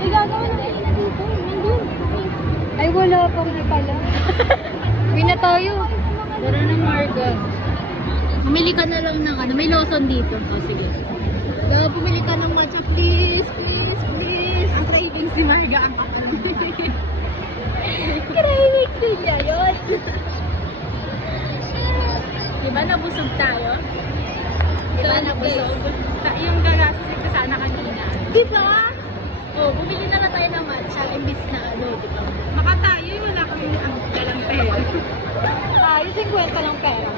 Ay, gagawin tayo na dito. Nandun. Ay, wala pa rin pala. Uwi na tayo. Tara na, Marga. Bumili ka na lang ng ano, may Lawson dito. Oh, sige. Kaya bumili ka ng matcha, please, please, please. Ang craving si Marga ang Craving din niya yun. Diba nabusog tayo? Diba nabusog? Yung gagastusin ko sana kanina. Diba? Oh, bumili na lang tayo ng matcha imbis na ano, diba? Maka tayo, wala kaming dalang pera. Tayo, 50 lang pera.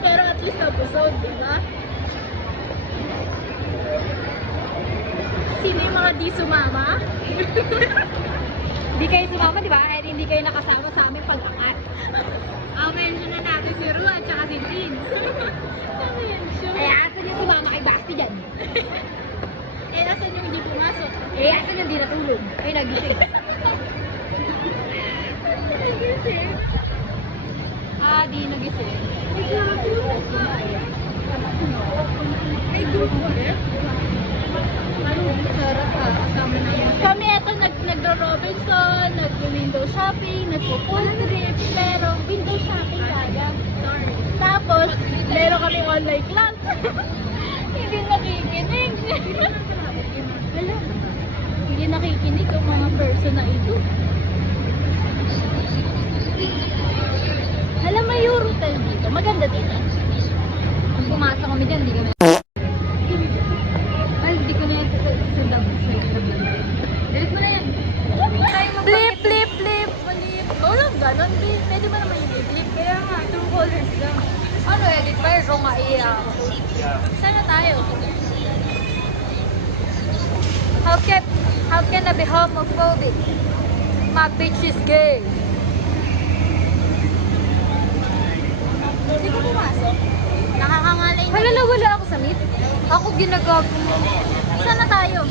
Pero at least nabusog, diba? Sino yung mga di sumama? Hindi kayo sumama, di ba? Eh, hindi kayo nakasama sa aming pag-angat. Mention na natin si Ru at saka si Vince. Mention. Eh, asan yung sumama kay Basti dyan? Asan yung hindi pumasok? Eh, asan yung di natulog? Ay, nagising. Nagising. Di nagising. Ay, grupo eh. Sarap ha. Kasama na yun. Kami ito nagro-Robinson, nag-window shopping, nagpo-pool trip, pero window shopping kaya. Sorry. Tapos, meron kami online class. Hindi nakikinig. Wala. Hindi nakikinig yung mga person na ito. Alam mo yung hotel dito, maganda dito. Kung pumasok kami dyan, di kami. Ay, di ko na yan sa Delete mo na yan. Flip, flip, flip, flip. Walang ganon, flip. Pwede ba naman yung flip? Kaya nga, true colors lang. Ano, edit pa yun? Nga iya. Sana tayo. How can I be homophobic? My bitch is gay. Hindi ko pumasok. Nakakangalay na. Hala, wala ako sa meet. Ako ginagago mo. Sana tayo.